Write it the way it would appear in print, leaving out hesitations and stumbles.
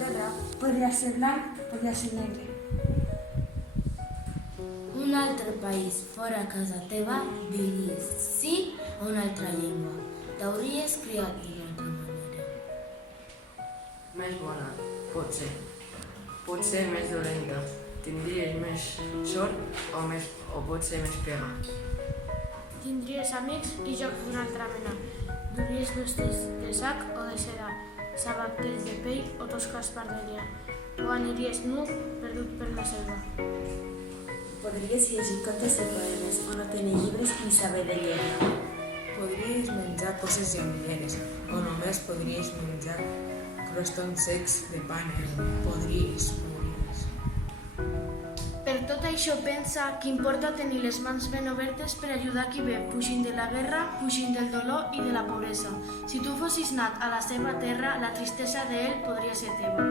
terra. Podria ser blanc, podria ser negre. Un altre país fora casa teva, diries sí a una altra llengua. T'hauries criat d'una altra manera. Més bona, potser. Potser més dolenta. Tindries més sort o potser més pega. Tindries amics i jocs d'una altra mena. Duries vestits de sac o de seda, sabates de pell o toscas parderia. O aniries nu, perdut per la selva. Podries llegir contes i poemes o no tenir llibres ni saber de lletra. Podries menjar coses llauneres o només podries menjar crostons secs de pa negre. Podries. Per tot això pensa que importa tenir les mans ben obertes per ajudar qui ve, fugint de la guerra, fugint del dolor i de la pobresa. Si tu fossis nat a la seva terra, la tristesa d'ell podria ser teva.